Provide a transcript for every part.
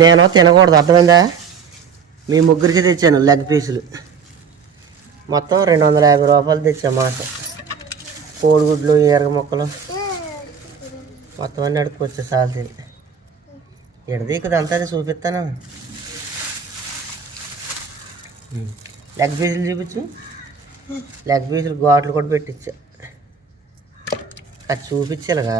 నేను తినకూడదు అర్థమైందా? మీ ముగ్గురికి తెచ్చాను లెగ్ పీసులు మొత్తం రెండు వందల యాభై రూపాయలు తెచ్చా మాట కోడిగుడ్లు ఎరగ ముక్కలు. మొత్తం అన్నీ అడుక్కొచ్చా సాల్తీ. ఎడది ఇక్కడ అంతా చూపిస్తాను. లెగ్ పీసులు చూపించు. లెగ్ పీసులు ఘాట్లు కూడా పెట్టించా అది చూపించాలిగా.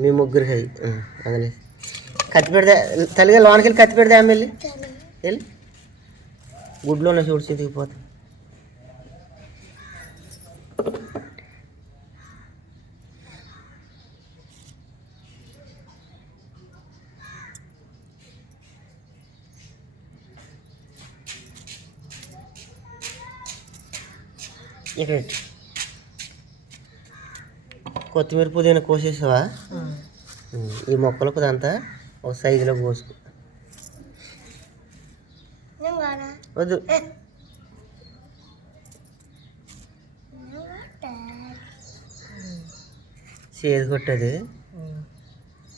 మీ ముగ్గురు హై. అదే కత్తి పెడితే తల్లిగా లోనికి వెళ్ళి కత్తి పెడితే ఆమె వెళ్ళి? వెళ్ళి. గుడ్లోనే చూడు చితికిపోతా ఇక్కడ కొత్తిమీర పుదీనా కోసేసావా? ఈ మొక్కలకు అంతా ఒక సైజులో కోసుకో. వద్దు. చేదు కొట్టేది.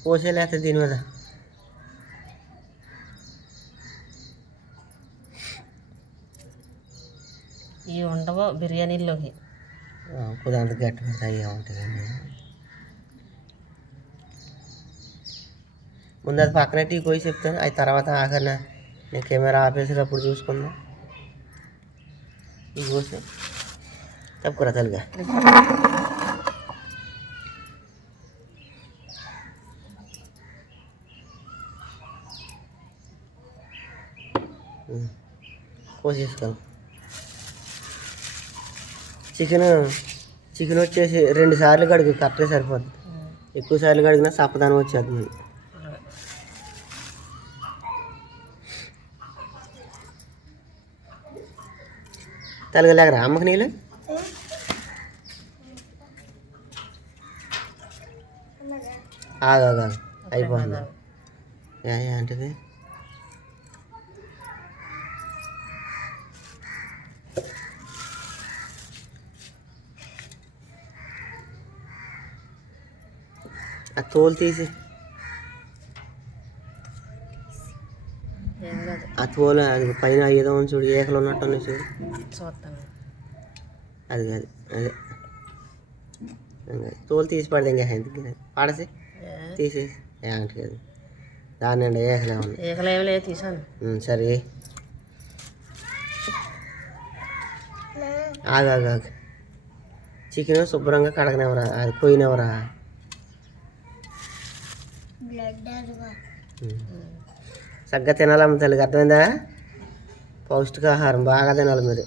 కోసేలేస్తే దీని మీద. ఇవి ఉండవు బిర్యానీలోకి కుదంత గట్టి మీద అయ్యా ఉంటాయి కానీ ముందు అది పక్కన టీ కోసి చెప్తాను అది తర్వాత ఆఖరిన నేను కెమెరా ఆపేసేటప్పుడు చూసుకుందాం ఇది కోసి తప్పుకురా తల్లిగా కోసేసుకోవాలి చికెన్ చికెన్ వచ్చేసి రెండు సార్లు కడుగు కరెక్ట్గా సరిపోద్ది. ఎక్కువ సార్లు కడిగినా సప్పదానం వచ్చేస్తుంది. తలగలేకరా అమ్మకి నీళ్ళు? ఆగా అయిపోయింది. ఏ అంటే తోలు తీసి ఏం కాదు ఆ తోలు అది పైన ఏదో ఉంది చూడు ఏకలు ఉన్నట్టు ఉన్నాయి చూడు చూస్తాను అది కాదు అదే ఇంకా తోలు తీసి పడదు ఇంకా ఎందుకు పాడసి తీసేసి ఏంటి కాదు దాని నిండా ఏకలే ఉన్నాయి ఈకలేం లేదు తీసాను ఉమ్, సరే ఆగాగా చికెన్ శుభ్రంగా కడగనివరా అది పోయినవరా చక్కగా తినాలమ్మ తల్లికి అర్థమైందా? పౌష్టికాహారం బాగా తినాలి మీరు.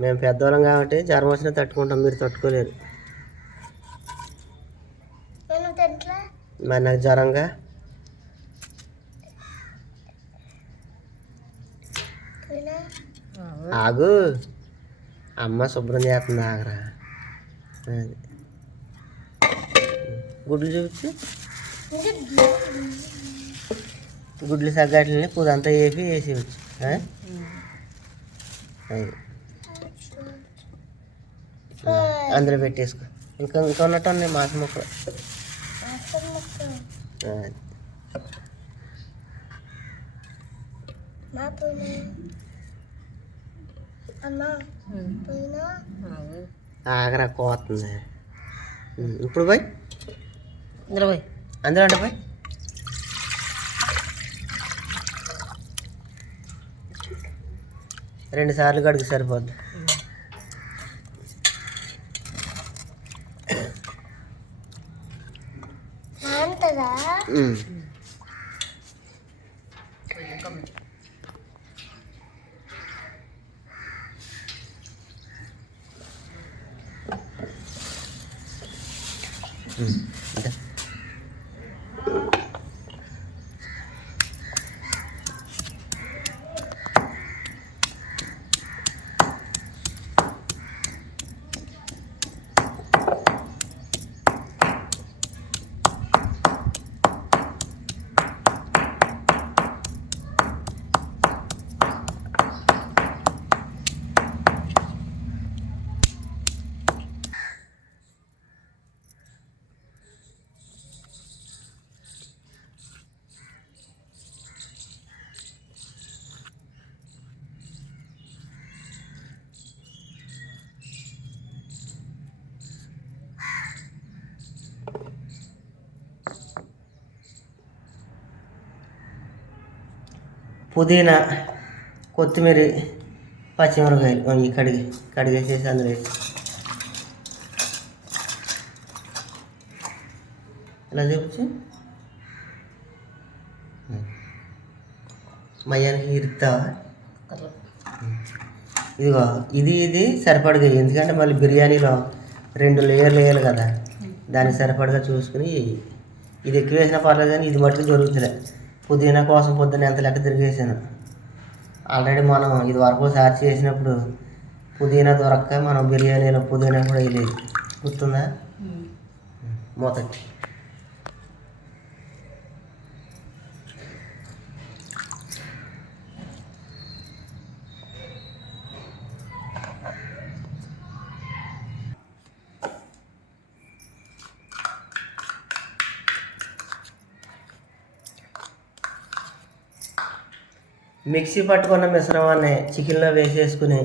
మేము పెద్దవాళ్ళం కాబట్టి జ్వరం వచ్చినా తట్టుకుంటాం మీరు తట్టుకోలేరు. మరి నాకు జ్వరంగా? ఆగు. అమ్మ శుభ్రం చేస్తుంది ఆగరా. అది. గుడ్లు చూపించు. గుడ్లు సగ్గాట్లని పూదంతా వేసి వేసి వచ్చు. అందులో పెట్టేసుకో. ఇంకా ఇంకా ఉన్నట్టు ఉన్నాయి మాసం మొక్కలు. ఆగరా కోతుంది. ఇప్పుడు పోయి. ఇందులో పోయి. అందులో అంటే పోయి. రెండు సార్లు కడిగి సరిపోద్ది. ఉమ్. పుదీనా కొత్తిమీర పచ్చిమిరపకాయలు. ఆ, ఈ కడిగి కడిగేసేసి అందులో వేసి. ఎలా చూపించు? మయానికి ఇరుతావా ఇదిగో ఇది ఇది సరిపడగా ఎందుకంటే మళ్ళీ బిర్యానీలో రెండు లేయర్లు వేయాలి కదా. దానికి సరిపడగా చూసుకుని ఇది ఎక్కువ వేసిన పర్లేదు కానీ ఇది మట్టుకు దొరుకుతుంది పుదీనా కోసం పొద్దున్న ఎంత లెక్క తిరిగేసాను. ఆల్రెడీ మనం ఇది వరకు సార్ చేసినప్పుడు పుదీనా దొరక్క మనం బిర్యానీలో పుదీనా కూడా వేయలేదు. గుర్తుందా? మొదటి. మిక్సీ పట్టుకున్న మిశ్రమాన్ని చికెన్లో వేసేసుకుని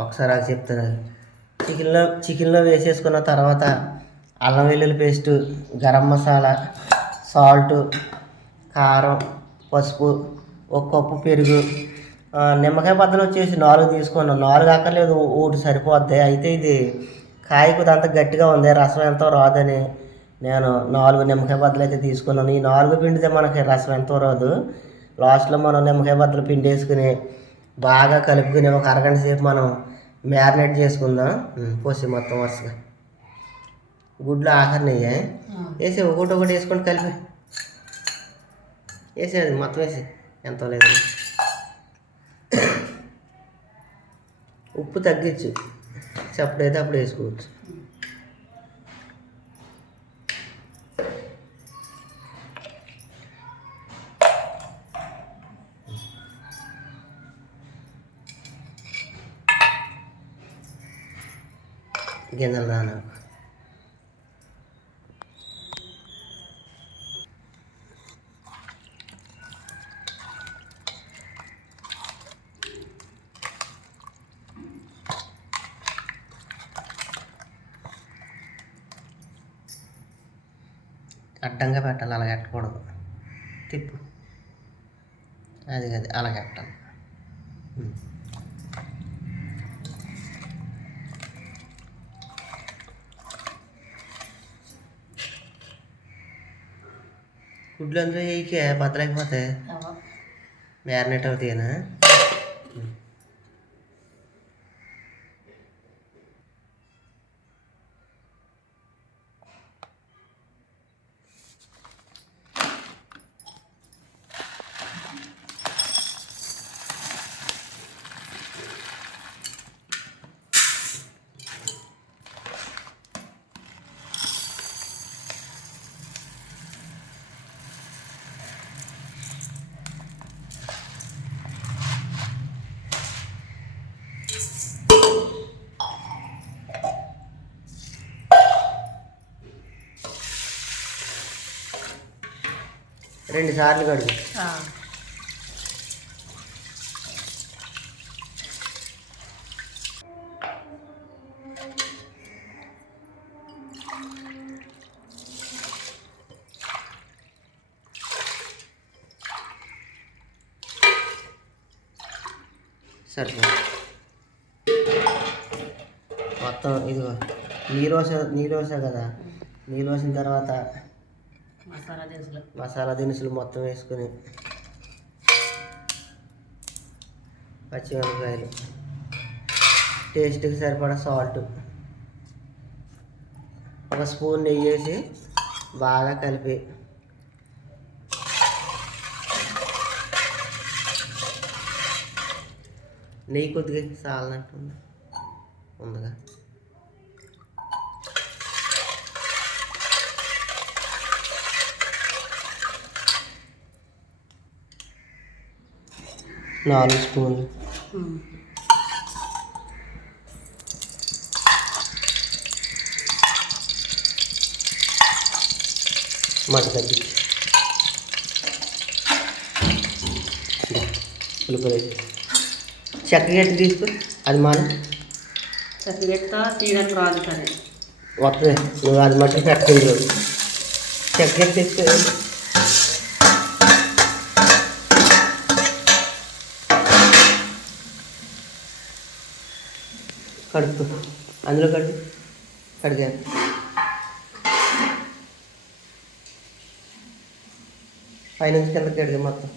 ఒకసారి అది చెప్తాను చికెన్లో చికెన్లో వేసేసుకున్న తర్వాత అల్లం వెల్లుల్లి పేస్టు గరం మసాలా సాల్ట్ కారం పసుపు ఒక కప్పు పెరుగు నిమ్మకాయ బద్దలు వచ్చేసి నాలుగు తీసుకున్నాను. నాలుగు అక్కర్లేదు ఒకటి సరిపోద్ది. అయితే ఇది కాయ అంత గట్టిగా ఉంది రసం ఎంతో రాదని నేను నాలుగు నిమ్మకాయ బద్దలు అయితే తీసుకున్నాను. ఈ నాలుగు పిండితే మనకి రసం ఎంతో రాదు. లాస్ట్లో మనం నిమ్మకాయ బద్దలు పిండి వేసుకుని బాగా కలుపుకుని ఒక అరగంట సేపు మనం మ్యారినేట్ చేసుకుందాం. పోసి మొత్తం వరుసగా. గుడ్లు ఆఖరి నెయ్యి వేసి ఒకటి ఒకటి వేసుకొని కలిపి. వేసేది మొత్తం వేసి ఎంతో లేదు ఉప్పు తగ్గించు. చప్పుడైతే అప్పుడు వేసుకోవచ్చు. గింజలు రాను అలా పెట్టాలి ఉమ్. గుడ్లు అందులో వేయకే బద్దలైపోతాయి మ్యారినేట్ అవుతాయినా రెండు సార్లు కడుగు. సరిపోదు మొత్తం ఇదిగో నీరు వస నీరు వసా కదా. నీరు వచ్చిన తర్వాత దినుసులు. మసాలా దినుసులు మొత్తం వేసుకొని పచ్చిమిరపకాయలు. టేస్ట్కి సరిపడా సాల్ట్ ఒక స్పూన్ నెయ్యి వేసి బాగా కలిపి నెయ్యి కొద్దిగా చాలనట్టు ఉంది? ఉందిగా నాలుగు స్పూన్లు. మంట తగ్గించి. పులుపు వేసి చెక్క గట్టి తీసుకో? అది మాన. చక్కగా తీయడానికి రాదు కానీ. వస్తుంది నువ్వు అది మట్టి పెట్టలేదు చక్కెర తెచ్చు కడుపు అందులో కడుపు కడిగా పైనుంచి కిందకి కడిగా మొత్తం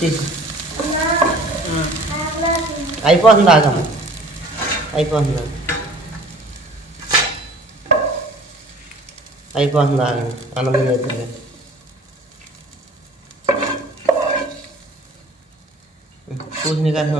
తీసి అయిపోతుంది ఆగమ్మ అయిపోతుంది అయిపోతుంది ఆగండి అన్నం తినేద్దరు పూజని కాసిన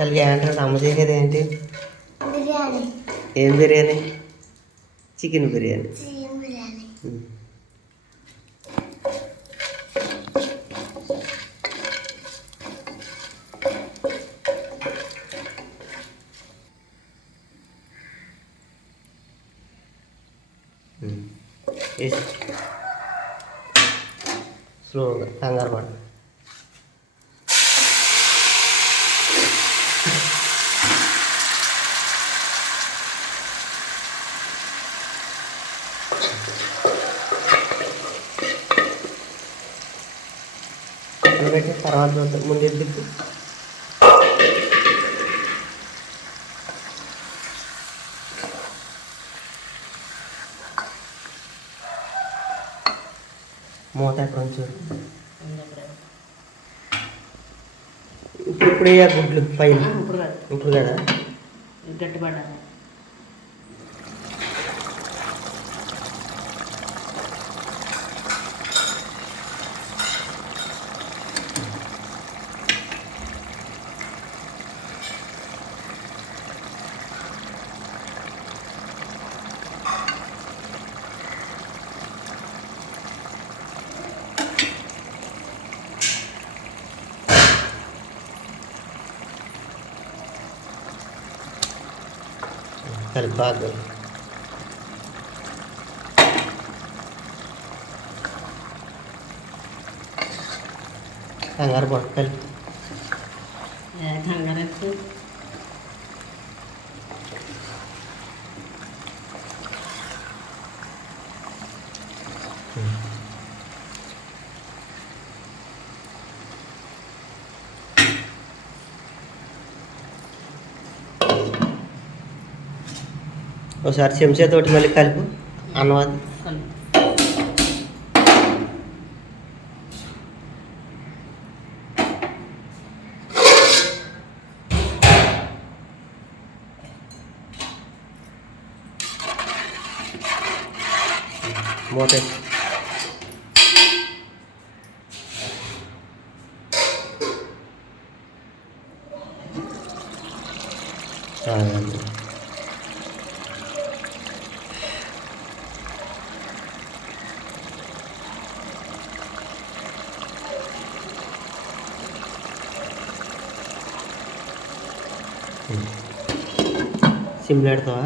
కలిగి ఏంటంటే అమ్మ చేసేది ఏంటి? ఏం biryani? Chicken biryani um. Um. వేసి స్లోగా కంగారు పడ పక్కన పెట్టి తర్వాత చూద్దాం. ముందు ఎద్దుకు మూత ఎక్కడ చూడు ఇప్పుడు ఇప్పుడు గుడ్లు పైన. ఇప్పుడు కదా. గట్టిపడ్డా కలిపాదు కంగారు పడు కలిపి కంగారెత్తి ఒకసారి చెంచాతోటి మళ్ళీ కలుపు. అన్నవాది కలిపి మూత వేసి. చాలండి. సిమ్లో పెడతావా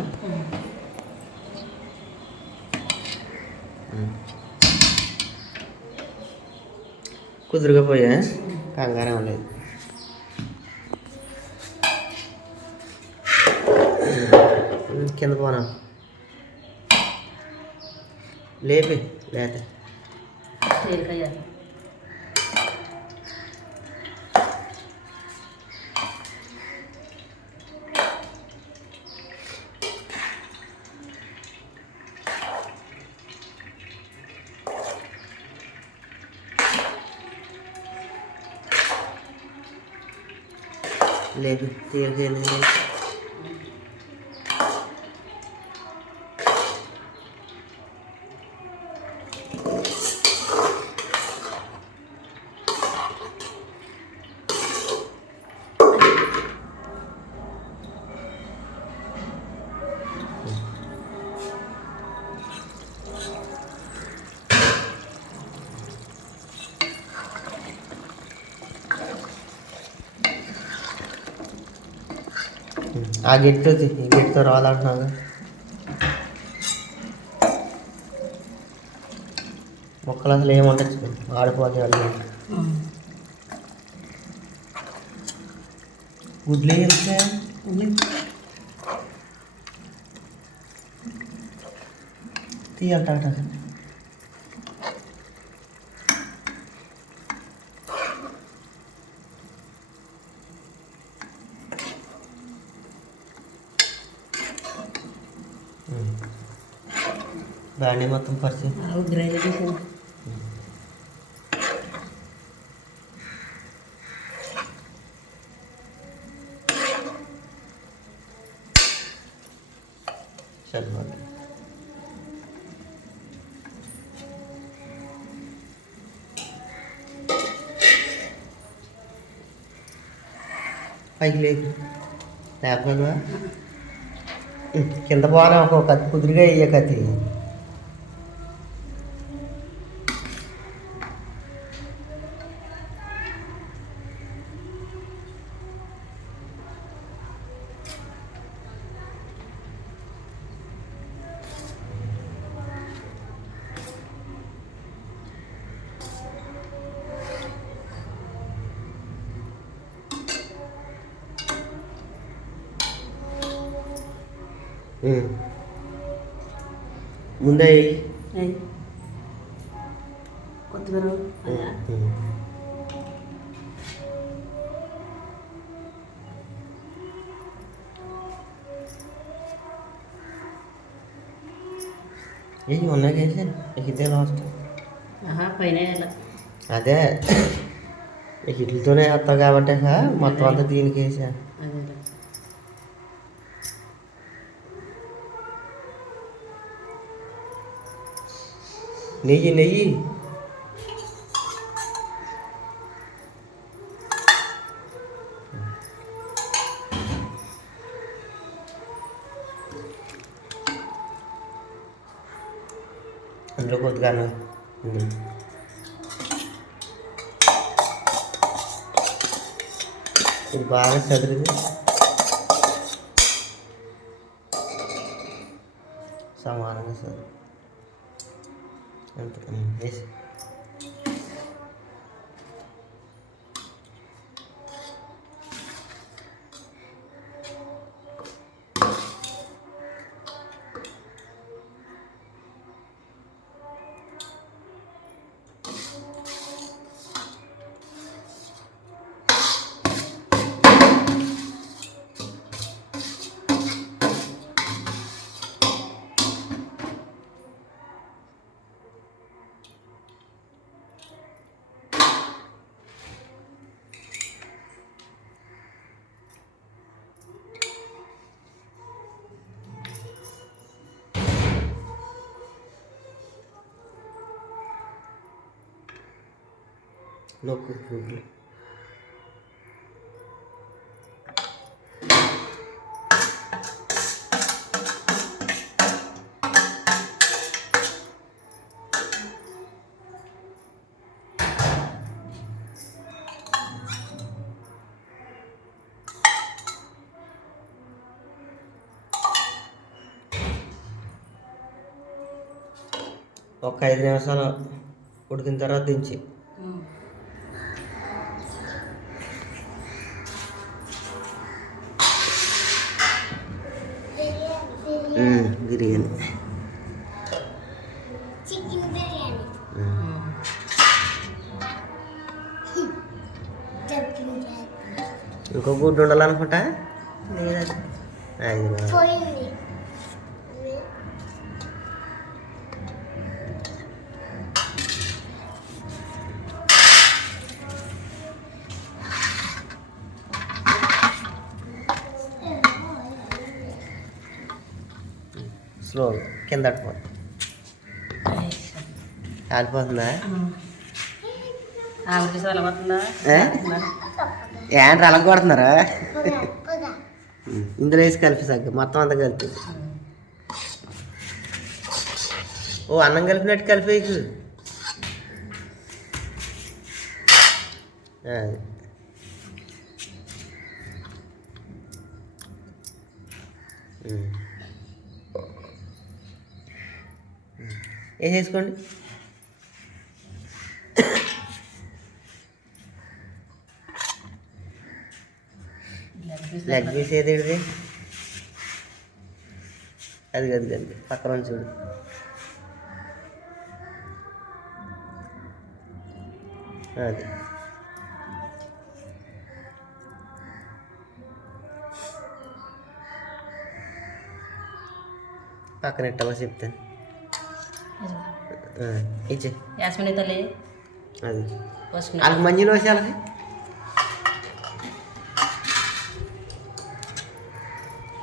కుదురుగా పోయా కంగారం లేదు కింద పోనా? లేపి లేత. తేలికయ్యాలి లేపు ఆ గెట్టు తీ, ఈ గెట్టుతో రావాలంటున్నావు మొక్కలు అసలు ఏముండొచ్చు ఆడిపోతే అడిగి గుడ్లు వెళ్తే తీయాలట బ్యాండీ మొత్తం పరిచయం గ్రైండ్ చేసాను సరిపోతుంది పైకి లేదు లేకపోతే కింద పోనా ఒక కత్తి కుదురుగా ఇయ్య కత్తి ఏయ్ ఉన్నాయి వేసాను ఇదే లాస్ట్ ఆహా పైన ఇలా అదే ఇట్లతోనే వేస్తావు కాబట్టి ఇక మొత్తం అంతా దీనికి వేసాను అదే నెయ్యి నెయ్యి బాగా చదివింది సమానంగా చదువు అంతే ఉమ్, గుడ్లు ఒక ఐదు నిమిషాలు ఉడికిన తర్వాత దించి. బిర్యానీ. ఇంకో గుడ్డు ఉండాలనుకుంటా? కాలిపోతుందా? ఏంట్రా అలా కొడుతున్నారా ఇందులో వేసి కలిపి సగ్గు. మొత్తం అంతా కలిపి. ఓ అన్నం కలిపినట్టు కలిపేయకు అది. వేసేసుకోండి. పీస్ లెగ్ పీస్ ఏది ఇది అది అది అది పక్కన చూడు. అది. పక్కన ఇట్టాలో చెప్తాను ఇచ్చే. యాస్మిని తల్లి అది. వాళ్ళకి మంచిలో వచ్చి వాళ్ళకి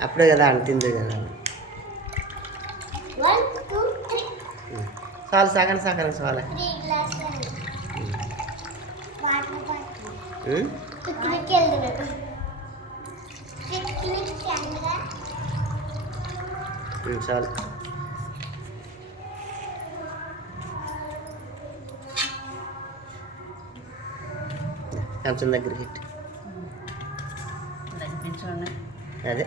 అప్పుడే కదా అని తింది కదా. చాలు సగం సగం చాలే. చాలు. కొంచెం దగ్గరికి అదే.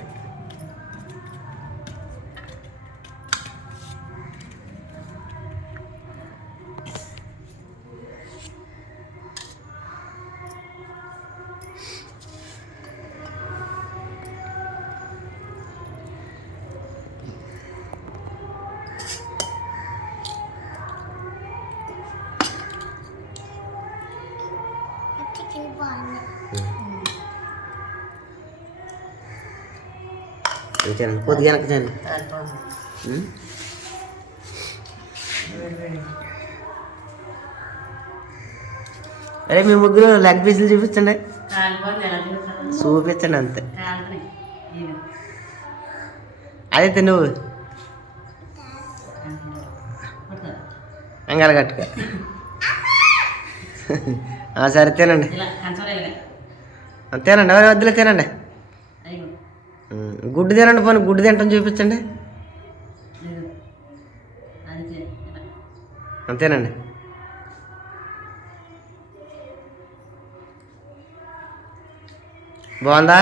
కొద్దిగా వెనక్కి చేయండి? అరే మీ ముగ్గురు లెగ్ పీసులు చూపించండి. చూపించండి అంతే. అదే పడుతుంది అంగాల కట్టుగా ఆ, సరే తినండి. తినండి ఎవరి వద్దులే తినండి. గుడ్డు తినండి పోనీ గుడ్డు తింటాం చూపించండి. అంతేనండి. బాగుందా?